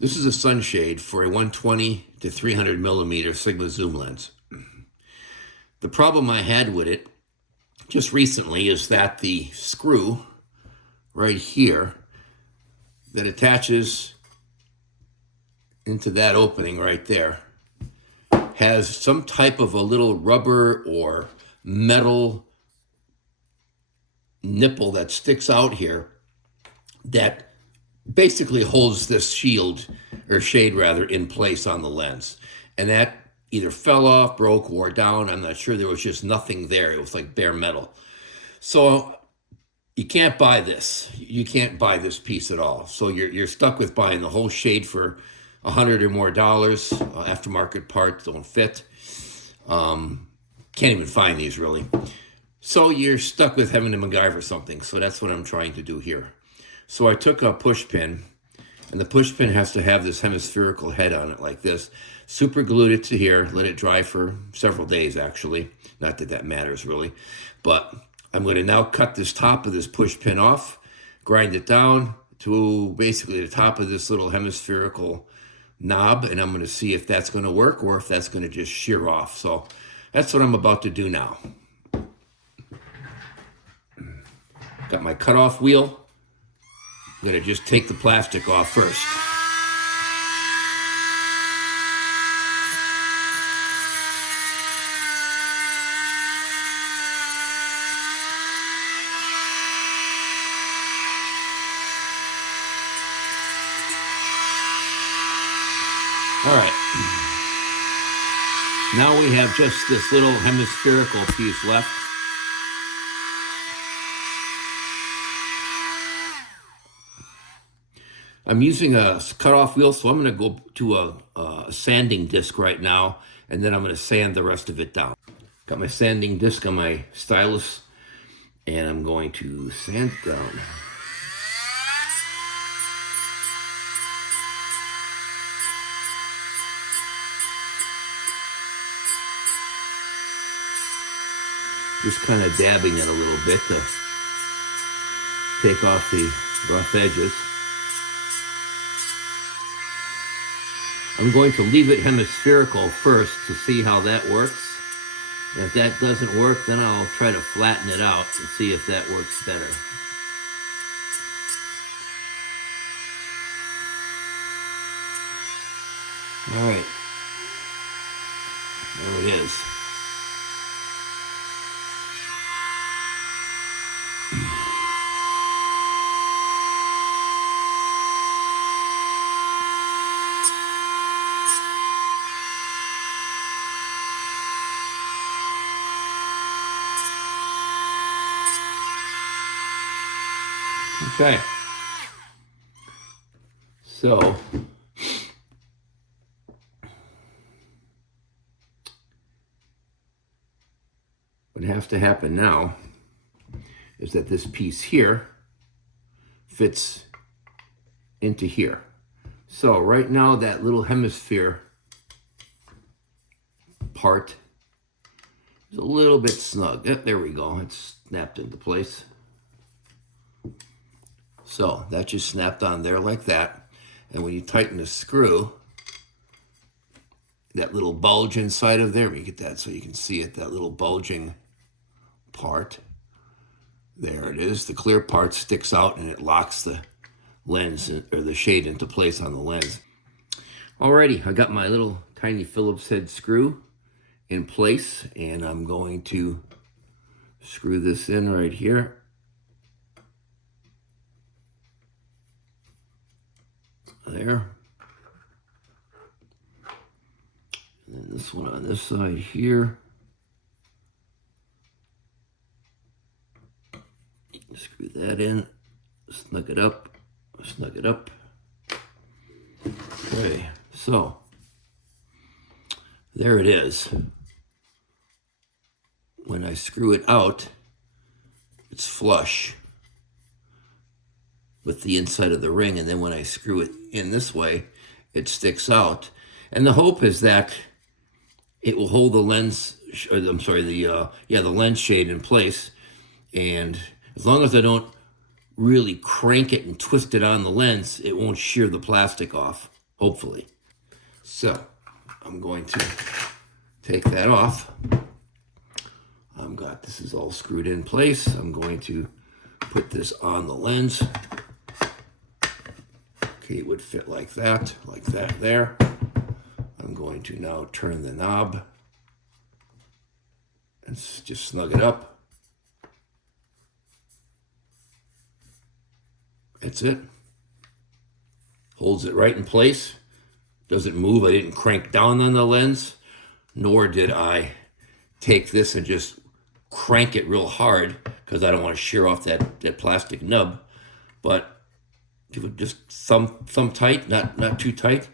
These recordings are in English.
This is a sunshade for a 120 to 300 millimeter Sigma zoom lens. The problem I had with it just recently is that the screw right here that attaches into that opening right there has some type of a little rubber or metal nipple that sticks out here that basically holds this shield or shade rather in place on the lens. And that either fell off, broke, wore down. I'm not sure. There was just nothing there. It was like bare metal. So you can't buy this. You can't buy this piece at all. So you're stuck with buying the whole shade for $100 or more. Aftermarket parts don't fit. Can't even find these really. So you're stuck with having to MacGyver something. So that's what I'm trying to do here. So I took a push pin, and the push pin has to have this hemispherical head on it like this. Super glued it to here, let it dry for several days actually. Not that that matters really. But I'm going to now cut this top of this push pin off, grind it down to basically the top of this little hemispherical knob, and I'm going to see if that's going to work or if that's going to just shear off. So that's what I'm about to do now. Got my cutoff wheel. I'm going to just take the plastic off first. All right. Now we have just this little hemispherical piece left. I'm using a cutoff wheel, so I'm going to go to a sanding disc right now, and then I'm going to sand the rest of it down. Got my sanding disc on my stylus, and I'm going to sand it down. Just kind of dabbing it a little bit to take off the rough edges. I'm going to leave it hemispherical first to see how that works. And if that doesn't work, then I'll try to flatten it out and see if that works better. All right, there it is. Okay, so what has to happen now is that this piece here fits into here. So right now that little hemisphere part is a little bit snug. Yep, there we go. It's snapped into place. So that just snapped on there like that. And when you tighten the screw, that little bulge inside of there, let me get that so you can see it, that little bulging part. There it is. The clear part sticks out and it locks the lens or the shade into place on the lens. Alrighty, I got my little tiny Phillips head screw in place, and I'm going to screw this in right here. There. And then this one on this side here. Screw that in, snug it up, snug it up. Okay, so there it is. When I screw it out, it's flush with the inside of the ring, and then when I screw it in this way, it sticks out. And the hope is that it will hold the lens, or I'm sorry, the lens shade in place. And as long as I don't really crank it and twist it on the lens, it won't shear the plastic off. hopefully. So I'm going to take that off. This is all screwed in place. I'm going to put this on the lens. Okay, it would fit like that there. I'm going to now turn the knob and just snug it up. That's it. Holds it right in place. Doesn't move. I didn't crank down on the lens, nor did I take this and just crank it real hard because I don't want to shear off that plastic nub. But if it just thumb tight, not too tight,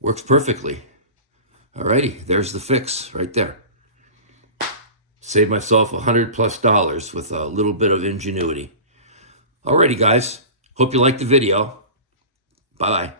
works perfectly. Alrighty, there's the fix right there. Saved myself $100+ with a little bit of ingenuity. Alrighty, guys. Hope you liked the video. Bye-bye.